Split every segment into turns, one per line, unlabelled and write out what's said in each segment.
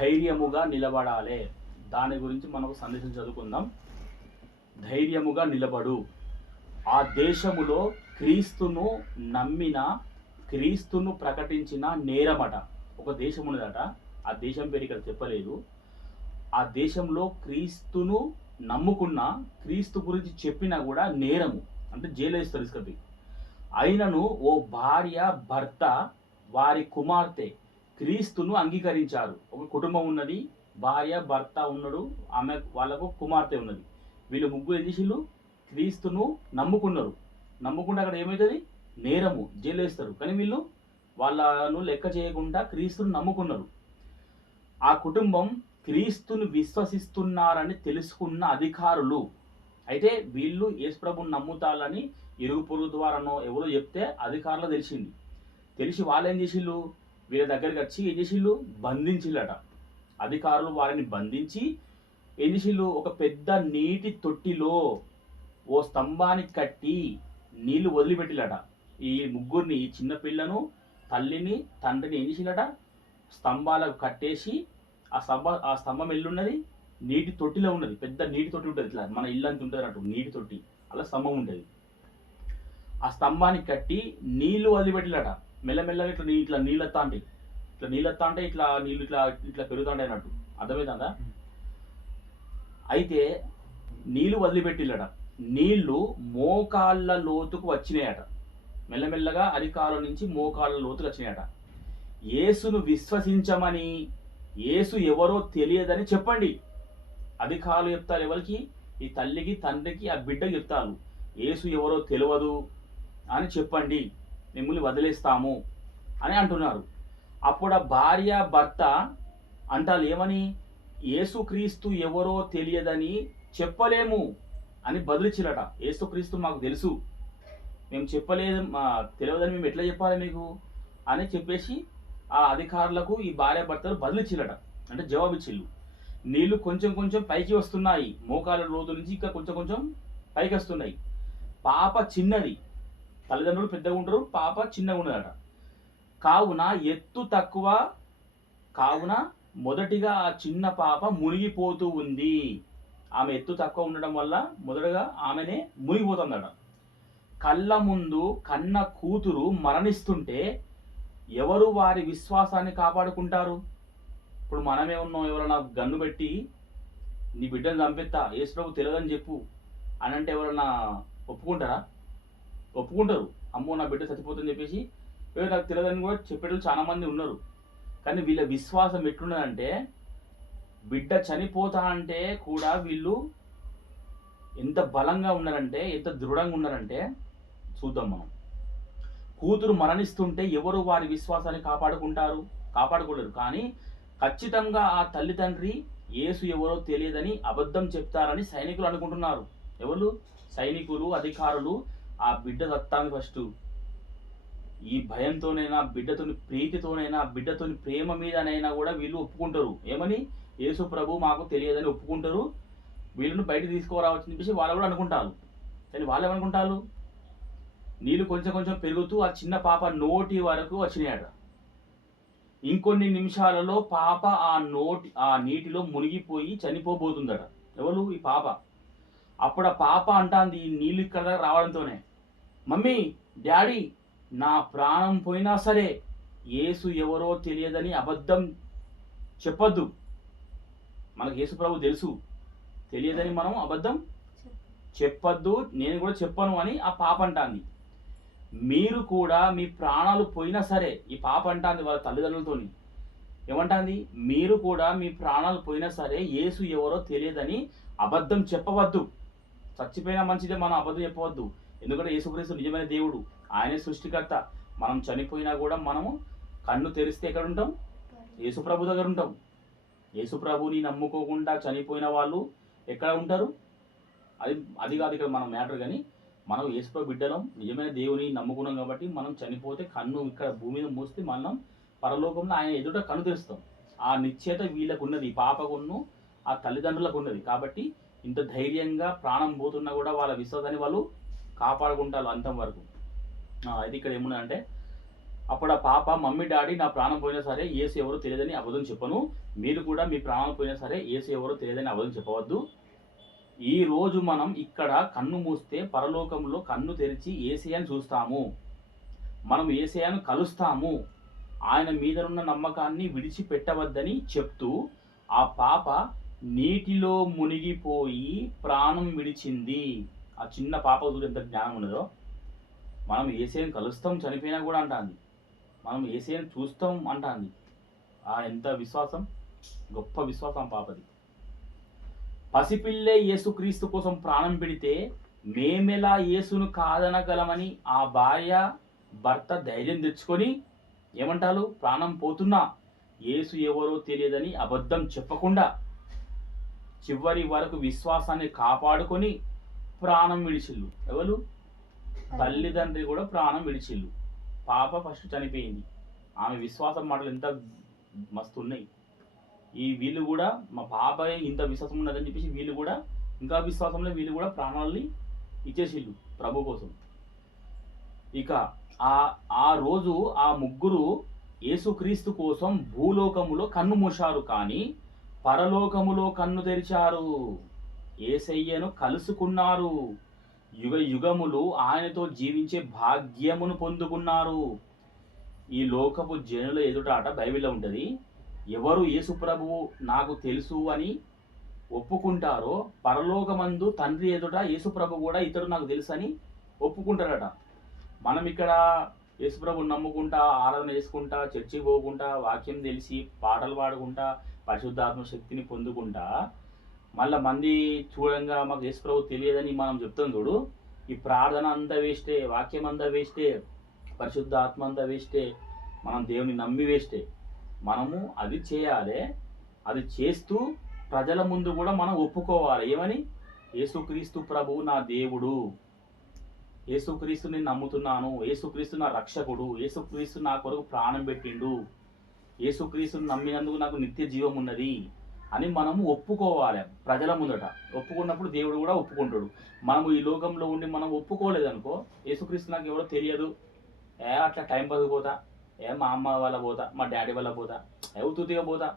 ధైర్యముగా నిలబడాలి. దాని గురించి మనకు సందేశం చదువుకుందాం. ధైర్యముగా నిలబడు. ఆ దేశములో క్రీస్తును నమ్మిన క్రీస్తును ప్రకటించిన నేరమట. ఒక దేశం ఉన్నదట ఆ దేశం పేరు ఇక్కడ చెప్పలేదు. ఆ దేశంలో క్రీస్తును నమ్ముకున్న క్రీస్తు గురించి చెప్పినా కూడా నేరము. అంటే జైలేస్తారు ఇసుకపి అయినను ఓ భార్య భర్త వారి కుమార్తె క్రీస్తును అంగీకరించారు. ఒక కుటుంబం ఉన్నది భార్య భర్త ఉన్నాడు ఆమె వాళ్ళకు కుమార్తె ఉన్నది. వీళ్ళు ముగ్గురు ఏం చేసిళ్ళు? క్రీస్తును నమ్ముకున్నారు. నమ్ముకుంటే అక్కడ ఏమవుతుంది నేరము జైలు వేస్తారు. కానీ వీళ్ళు వాళ్ళను లెక్క చేయకుండా క్రీస్తును నమ్ముకున్నారు. ఆ కుటుంబం క్రీస్తును విశ్వసిస్తున్నారని తెలుసుకున్న అధికారులు. అయితే వీళ్ళు యేసుప్రభుని నమ్ముతారని ఇరుగు పొరుగు ద్వారానో ఎవరో చెప్తే అధికారులు తెలిసింది. తెలిసి వాళ్ళు ఏం చేసిళ్ళు? వీళ్ళ దగ్గరికి వచ్చి ఏం చేసిళ్ళు? బంధించిల్లట అధికారులు వారిని బంధించి ఏం చేసిళ్ళు? ఒక పెద్ద నీటి తొట్టిలో ఓ స్తంభానికి కట్టి నీళ్ళు వదిలిపెట్టిలట ఈ ముగ్గురిని ఈ చిన్న పిల్లను తల్లిని తండ్రిని ఏం చేసిల్లట స్తంభాలకు కట్టేసి ఆ స్తంభ ఆ స్తంభం ఎల్లున్నది? నీటి తొట్టిలో ఉన్నది. పెద్ద నీటి తొట్టి ఉంటుంది. ఇట్లా మన ఇల్లు అంత ఉంటుంది అన్నట్టు. నీటి తొట్టి. అలా స్తంభం ఉంటుంది. ఆ స్తంభానికి కట్టి నీళ్ళు వదిలిపెట్టిలట మెల్లమెల్లగా ఇట్లా నీ- ఇట్లా నీళ్ళెత్తా అంటే ఇట్లా నీళ్ళెత్తా అంటే ఇట్లా నీళ్ళు ఇట్లా ఇట్లా పెరుగుతాంటాయి అన్నట్టు. అర్థమవుతుందా అయితే నీళ్ళు వదిలిపెట్టిల్లట నీళ్ళు మోకాళ్ళ లోతుకు వచ్చినాయట. మెల్లమెల్లగా అరికాల నుంచి మోకాళ్ళ లోతుకు వచ్చినాయట. యేసును విశ్వసించమని యేసు ఎవరో తెలియదని చెప్పండి. అధికారులు చెప్తారు ఎవరికి? ఈ తల్లికి తండ్రికి ఆ బిడ్డకి చెప్తారు. యేసు ఎవరో తెలియదు అని చెప్పండి. మిమ్మల్ని వదిలేస్తాము అని అంటున్నారు. అప్పుడు ఆ భార్య భర్త అంటారు ఏమని? యేసుక్రీస్తు ఎవరో తెలియదని చెప్పలేము అని బదులిచ్చిరట యేసుక్రీస్తు మాకు తెలుసు. మేము చెప్పలేదు మా తెలియదని మేము ఎట్లా చెప్పాలి మీకు? అని చెప్పేసి ఆ అధికారులకు ఈ భార్య భర్తలు బదిలిచ్చిరట అంటే జవాబిచ్చిళ్ళు నీళ్ళు కొంచెం కొంచెం పైకి వస్తున్నాయి. మోకాల రోజు నుంచి ఇంకా కొంచెం కొంచెం పైకి వస్తున్నాయి. పాప చిన్నది. తల్లిదండ్రులు పెద్దగా ఉంటారు పాప చిన్నగా ఉన్నదట కావున ఎత్తు తక్కువ కావున మొదటిగా ఆ చిన్న పాప మునిగిపోతూ ఉంది. ఆమె ఎత్తు తక్కువ ఉండడం వల్ల మొదటగా ఆమెనే మునిగిపోతుందట. కళ్ళ ముందు కన్న కూతురు మరణిస్తుంటే ఎవరు వారి విశ్వాసాన్ని కాపాడుకుంటారు? ఇప్పుడు మనమే ఉన్నాం ఎవరైనా గన్ను పెట్టి నీ బిడ్డను చంపెత్తా యేసు ప్రభు తెలియదని చెప్పు అని అంటే ఎవరైనా ఒప్పుకుంటారా? ఒప్పుకుంటారు. అమ్మో నా బిడ్డ చచ్చిపోతుందని చెప్పేసి నాకు తెలియదని కూడా చెప్పేటోళ్ళు చాలా మంది ఉన్నారు. కానీ వీళ్ళ విశ్వాసం ఎట్లున్నదంటే బిడ్డ చనిపోతా అంటే కూడా వీళ్ళు ఎంత బలంగా ఉన్నారంటే ఎంత దృఢంగా ఉన్నారంటే చూద్దాం మనం. కూతురు మరణిస్తుంటే ఎవరు వారి విశ్వాసాన్ని కాపాడుకుంటారు? కాపాడుకోలేరు. కానీ ఖచ్చితంగా ఆ తల్లిదండ్రి ఏసు ఎవరో తెలియదని అబద్ధం చెప్తారని సైనికులు అనుకుంటున్నారు. ఎవరు? సైనికులు అధికారులు ఆ బిడ్డ దత్తాన్ని ఫస్ట్ ఈ భయంతోనైనా బిడ్డతోని ప్రీతితోనైనా బిడ్డతోని ప్రేమ మీదనైనా కూడా వీళ్ళు ఒప్పుకుంటారు. ఏమని? యేసు ప్రభు మాకు తెలియదని ఒప్పుకుంటారు. వీళ్ళను బయట తీసుకురావచ్చని చెప్పేసి వాళ్ళు కూడా అనుకుంటారు. కానీ వాళ్ళు ఏమనుకుంటారు? నీళ్ళు కొంచెం కొంచెం పెరుగుతూ ఆ చిన్న పాప నోటి వరకు వచ్చినాయట. ఇంకొన్ని నిమిషాలలో పాప ఆ నోటి ఆ నీటిలో మునిగిపోయి చనిపోబోతుందట. ఎవరు? ఈ పాప. అప్పుడు ఆ పాప అంటాంది ఈ నీళ్ళు ఇక్కడ రావడంతోనే. మమ్మీ డాడీ నా ప్రాణం పోయినా సరే యేసు ఎవరో తెలియదని అబద్ధం చెప్పద్దు. మనకు యేసు ప్రభు తెలుసు. తెలియదని మనం అబద్ధం చెప్పద్దు. నేను కూడా చెప్పను అని ఆ పాప అంటాంది. మీరు కూడా మీ ప్రాణాలు పోయినా సరే ఈ పాప అంటాంది వాళ్ళ తల్లిదండ్రులతో ఏమంటాంది? మీరు కూడా మీ ప్రాణాలు పోయినా సరే యేసు ఎవరో తెలియదని అబద్ధం చెప్పవద్దు. చచ్చిపోయినా మంచిదే మనం అబద్ధం చెప్పవద్దు. ఎందుకంటే యేసుక్రీస్తు నిజమైన దేవుడు. ఆయనే సృష్టికర్త. మనం చనిపోయినా కూడా మనము కన్ను తెరిస్తే ఎక్కడ ఉంటాం యేసుప్రభు దగ్గర ఉంటాం యేసుప్రభుని నమ్ముకోకుండా చనిపోయిన వాళ్ళు ఎక్కడ ఉంటారు? అది అది కాదు ఇక్కడ మనం మ్యాటర్ కానీ మనం యేసుప్రభు బిడ్డలం నిజమైన దేవుని నమ్ముకున్నాం కాబట్టి మనం చనిపోతే కన్ను ఇక్కడ భూమి మీద మూస్తే మనం పరలోకంలో ఆయన ఎదుట కన్ను తెరుస్తాం. ఆ నిశ్చేత వీళ్ళకు ఉన్నది ఆ తల్లిదండ్రులకు ఉన్నది కాబట్టి ఇంత ధైర్యంగా ప్రాణం పోతున్నా కూడా వాళ్ళ విశ్వాసాన్ని వాళ్ళు కాపాడుకుంటారు అంతం వరకు. అది అయితే ఇక్కడ ఏమున్నదంటే అప్పుడు ఆ పాప మమ్మీ డాడీ నా ప్రాణం పోయినా సరే ఏసు ఎవరో తెలియదని అబద్ధం చెప్పను. మీరు కూడా మీ ప్రాణం పోయినా సరే ఏసు ఎవరో తెలియదని అబద్ధం చెప్పవద్దు. ఈ రోజు మనం ఇక్కడ కన్ను మూస్తే పరలోకంలో కన్ను తెరిచి ఏసయాన్ని చూస్తాము. మనం ఏసీయాను కలుస్తాము. ఆయన మీదనున్న నమ్మకాన్ని విడిచిపెట్టవద్దని చెప్తూ ఆ పాప నీటిలో మునిగిపోయి ప్రాణం విడిచింది. ఆ చిన్న పాప చూడు ఎంత జ్ఞానం ఉన్నదో. మనం ఏసీని కలుస్తాం చనిపోయినా కూడా అంటాంది. మనం ఏసీని చూస్తాం అంటాంది. ఆ ఎంత విశ్వాసం? గొప్ప విశ్వాసం పాపది. పసిపిల్లే యేసుక్రీస్తు కోసం ప్రాణం పెడితే మేమెలా యేసును కాదనగలమని ఆ భార్య భర్త ధైర్యం తెచ్చుకొని ఏమంటారు? ప్రాణం పోతున్నా. యేసు ఎవరో తెలియదని అబద్ధం చెప్పకుండా చివరి వరకు విశ్వాసాన్ని కాపాడుకొని ప్రాణం విడిచిల్లు. ఎవరు? తల్లిదండ్రి కూడా ప్రాణం విడిచిల్లు. పాప ఫస్ట్ చనిపోయింది. ఆమె విశ్వాసం మాటలు ఎంత మస్తు ఉన్నాయి ఈ వీళ్ళు కూడా మా పాప ఇంత విశ్వాసం ఉన్నదని చెప్పేసి వీళ్ళు కూడా ఇంకా విశ్వాసంలో వీళ్ళు కూడా ప్రాణాలని ఇచ్చేసిళ్ళు ప్రభు కోసం. ఇక ఆ ఆ రోజు ఆ ముగ్గురు యేసుక్రీస్తు కోసం భూలోకములో కన్ను మూశారు కానీ పరలోకములో కన్ను తెరిచారు. ఏసయ్యను కలుసుకున్నారు. యుగ యుగములు ఆయనతో జీవించే భాగ్యమును పొందుకున్నారు. ఈ లోకపు జనుల ఎదుటాట బైబిల్లో ఉంటుంది. ఎవరు యేసు ప్రభువు నాకు తెలుసు అని ఒప్పుకుంటారో పరలోకమందు తండ్రి ఎదుట యేసుప్రభు కూడా ఇతడు నాకు తెలుసు అని ఒప్పుకుంటారట. మనం ఇక్కడ యేసుప్రభుని నమ్ముకుంటా ఆరాధన చేసుకుంటా చర్చికి పోకుంటా వాక్యం తెలిసి పాటలు పాడుకుంటా పరిశుద్ధాత్మ శక్తిని పొందుకుంటా మళ్ళా మంది చూడంగా మాకు యేసుప్రభు తెలియదని మనం చెప్తాం చూడు. ఈ ప్రార్థన అంతా వేస్టే వాక్యం అంతా వేస్టే పరిశుద్ధ ఆత్మ అంతా వేస్తే మనం దేవుని నమ్మి వేస్టే. మనము అది చేయాలి అది చేస్తూ ప్రజల ముందు కూడా మనం ఒప్పుకోవాలి. ఏమని? యేసుక్రీస్తు ప్రభువు నా దేవుడు. యేసుక్రీస్తుని నమ్ముతున్నాను. యేసుక్రీస్తు నా రక్షకుడు. యేసుక్రీస్తు నా కొరకు ప్రాణం పెట్టిండు. యేసుక్రీస్తుని నమ్మినందుకు నాకు నిత్య జీవం ఉన్నది. అని మనము ఒప్పుకోవాలి ప్రజల ముందట. ఒప్పుకున్నప్పుడు దేవుడు కూడా ఒప్పుకుంటాడు. మనము ఈ లోకంలో ఉండి మనం ఒప్పుకోలేదనుకో యేసుక్రీస్తు నాకు ఎవరో తెలియదు. ఏ అట్లా టైం పాస్ పోతా? ఏ మా అమ్మ వల్ల పోతా? మా డాడీ వల్ల పోతా? ఏ పోతా?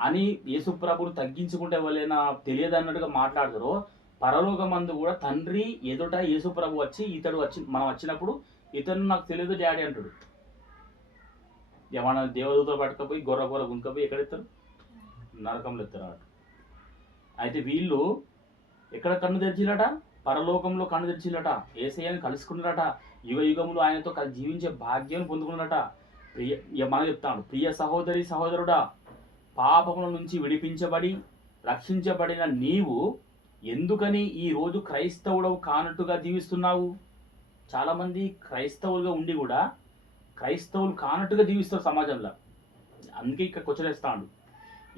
అని యేసు ప్రభుని తగ్గించుకుంటే ఎవరైనా తెలియదు అన్నట్టుగా మాట్లాడతారో పరలోకమందు కూడా తండ్రి ఎదుట యేసు ప్రభు వచ్చి ఇతడు వచ్చి మనం వచ్చినప్పుడు ఇతను నాకు తెలియదు డాడీ అంటాడు. ఏమన్నా దేవదూతలు పట్టుకపోయి గొర్ర గొర్ర గుంకపోయి ఎక్కడెత్తారు నరకంలో ఎత్తారు అయితే వీళ్ళు ఎక్కడ కన్ను తెరిచిలట పరలోకంలో కన్ను తెరిచిలట ఏసయ్యని కలుసుకున్నారట. యుగ యుగములు ఆయనతో కలిసి జీవించే భాగ్యం పొందుకున్నారట. ప్రియ ఇక మనం చెప్తాడు ప్రియ సహోదరి సహోదరుడా పాపముల నుంచి విడిపించబడి రక్షించబడిన నీవు ఎందుకని ఈ రోజు క్రైస్తవుడవు కానట్టుగా జీవిస్తున్నావు? చాలామంది క్రైస్తవులుగా ఉండి కూడా క్రైస్తవులు కానట్టుగా జీవిస్తారు సమాజంలో. అందుకే ఇక్కడ క్వశ్చన్ వేస్తాడు.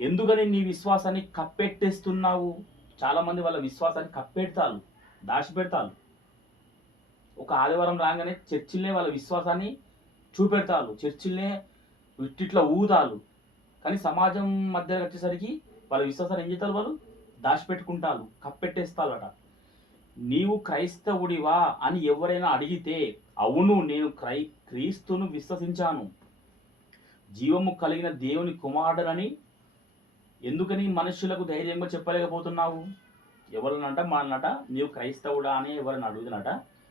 ఎందుకని నీ విశ్వాసాన్ని కప్పెట్టేస్తున్నావు? చాలామంది వాళ్ళ విశ్వాసాన్ని కప్పెడతారు దాచిపెడతారు. ఒక ఆదివారం రాగానే చర్చిల్నే వాళ్ళ విశ్వాసాన్ని చూపెడతారు చర్చిల్నే ఇట్టిట్లా ఊదాలు కానీ సమాజం మధ్య వచ్చేసరికి వాళ్ళ విశ్వాసాన్ని ఏం చేస్తారు వాళ్ళు? దాచిపెట్టుకుంటారు కప్పెట్టేస్తారట. నీవు క్రైస్తవుడివా అని ఎవరైనా అడిగితే అవును నేను క్రై క్రీస్తును విశ్వసించాను. జీవము కలిగిన దేవుని కుమారుడనని ఎందుకని మనుషులకు ధైర్యంగా చెప్పలేకపోతున్నావు? ఎవరినంట? మనట నీవు క్రైస్తవుడా అని ఎవరిని అడుగుతున్నట?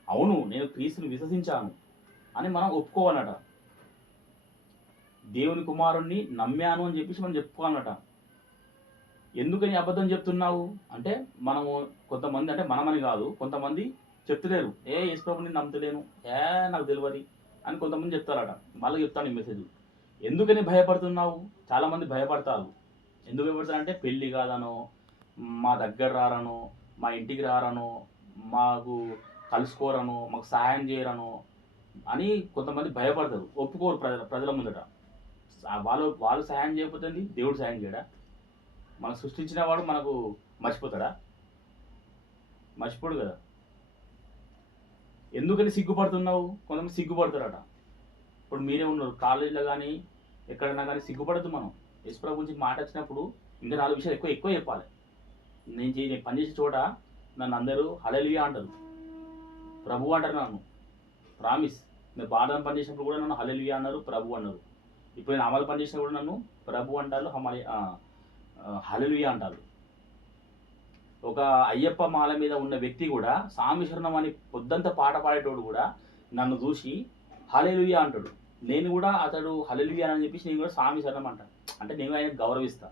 అవును నేను క్రీస్తుని విశ్వసించాను అని మనం ఒప్పుకోవాలట. దేవుని కుమారుణ్ణి నమ్మాను అని చెప్పేసి మనం చెప్పుకోవాలట. ఎందుకని అబద్ధం చెప్తున్నావు? అంటే మనము కొంతమంది అంటే మనమని కాదు కొంతమంది చెప్తలేరు. ఏ యేసుప్రభుని నమ్ముతలేను. ఏ నాకు తెలియదు అని కొంతమంది చెప్తారట. మళ్ళీ చెప్తాను ఈ మెసేజ్. ఎందుకని భయపడుతున్నావు? చాలామంది భయపడతారు. ఎందుకు భయపడతారంటే పెళ్ళి కాదనో మా దగ్గర రారనో మా ఇంటికి రారనో మాకు కలుసుకోరనో మాకు సహాయం చేయరనో అని కొంతమంది భయపడతారు ఒప్పుకోరు ప్రజల ప్రజల ముందట. వాళ్ళు వాళ్ళు సహాయం చేయకపోతే దేవుడు సహాయం చేయడా? మనం సృష్టించిన వాడు మనకు మర్చిపోతాడా? మర్చిపోడు కదా. ఎందుకని సిగ్గుపడుతున్నావు? కొంతమంది సిగ్గుపడతారట. ఇప్పుడు మీరే ఉన్నారు కాలేజీలో కానీ ఎక్కడైనా కానీ సిగ్గుపడద్దు మనం. యశ్వర గురించి మాట వచ్చినప్పుడు ఇంకా నాలుగు విషయాలు ఎక్కువ ఎక్కువ చెప్పాలి. నేను చే నేను పనిచేసే చోట నన్ను అందరూ హలలియా అంటారు. ప్రభు అంటారు నన్ను. ప్రామిస్ నేను బాధం పనిచేసినప్పుడు కూడా నన్ను హలలియా అన్నారు ప్రభు అన్నారు. ఇప్పుడు నేను అమలు పనిచేసినప్పుడు కూడా నన్ను ప్రభు అంటారు హమలి హలలియా అంటారు. ఒక అయ్యప్ప మాల మీద ఉన్న వ్యక్తి కూడా సామి అని పొద్దంతా పాట పాడేటోడు కూడా నన్ను చూసి హలెలుయా అంటాడు. నేను కూడా అతడు హలెలుయా అని చెప్పేసి నేను కూడా స్వామి శరణం అంటాను. అంటే నేను ఆయన గౌరవిస్తా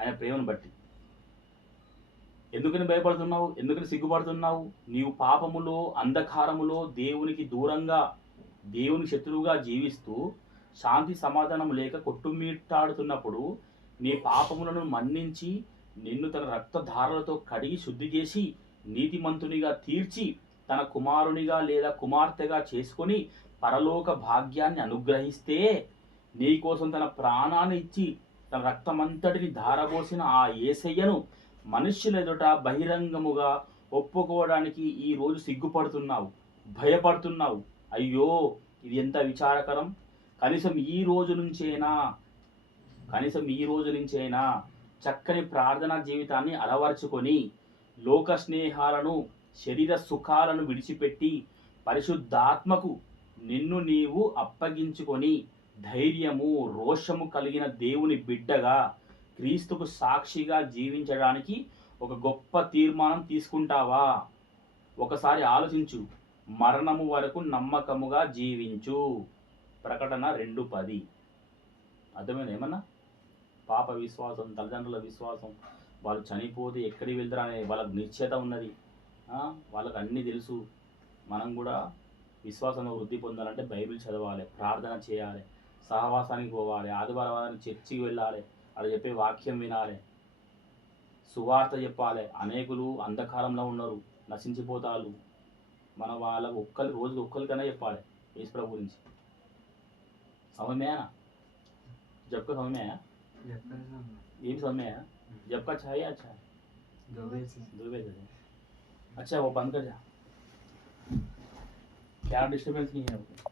ఆయన ప్రేమను బట్టి. ఎందుకని భయపడుతున్నావు? ఎందుకని సిగ్గుపడుతున్నావు? నీవు పాపములో అంధకారములో దేవునికి దూరంగా దేవుని శత్రువుగా జీవిస్తూ శాంతి సమాధానం లేక కొట్టుమిట్టాడుతున్నప్పుడు నీ పాపములను మన్నించి నిన్ను తన రక్తధారలతో కడిగి శుద్ధి చేసి నీతిమంతునిగా తీర్చి తన కుమారునిగా లేదా కుమార్తెగా చేసుకొని పరలోక భాగ్యాన్ని అనుగ్రహిస్తే నీ కోసం తన ప్రాణాన్ని ఇచ్చి తన రక్తమంతటిని ధారపోసిన ఆ ఏసయ్యను మనుష్యుల ఎదుట బహిరంగముగా ఒప్పుకోవడానికి ఈ రోజు సిగ్గుపడుతున్నావు భయపడుతున్నావు. అయ్యో ఇది ఎంత విచారకరం. కనీసం ఈ రోజు నుంచైనా కనీసం ఈ రోజు నుంచైనా చక్కని ప్రార్థనా జీవితాన్ని అలవర్చుకొని లోక స్నేహాలను శరీర సుఖాలను విడిచిపెట్టి పరిశుద్ధాత్మకు నిన్ను నీవు అప్పగించుకొని ధైర్యము రోషము కలిగిన దేవుని బిడ్డగా క్రీస్తుకు సాక్షిగా జీవించడానికి ఒక గొప్ప తీర్మానం తీసుకుంటావా? ఒకసారి ఆలోచించు. మరణము వరకు నమ్మకముగా జీవించు. ప్రకటన రెండు పది. అర్థమైంది ఏమన్నా? పాప విశ్వాసం తల్లిదండ్రుల విశ్వాసం. వాళ్ళు చనిపోతే ఎక్కడికి వెళ్తారనే వాళ్ళకి నిశ్చయత ఉన్నది. వాళ్ళకు వాళ్ళకి అన్నీ తెలుసు. మనం కూడా విశ్వాసంలో వృద్ధి పొందాలంటే బైబిల్ చదవాలి ప్రార్థన చేయాలి. సహవాసానికి పోవాలి ఆదివారం చర్చికి వెళ్ళాలి అది చెప్పే వాక్యం వినాలి సువార్త చెప్పాలి అనేకులు అంధకారంలో ఉన్నారు నశించిపోతారు మన వాళ్ళకు ఒక్కరి రోజుకి ఒక్కరికైనా చెప్పాలి యేసు ప్రభు గురించి సమయమేనా జబ్క సమయమేనా ये भी समझ में आया जब का अच्छा है या अच्छा है
दो बजे
दो बजे से। अच्छा वो बंद कर जा क्या डिस्टरबेंस नहीं है वो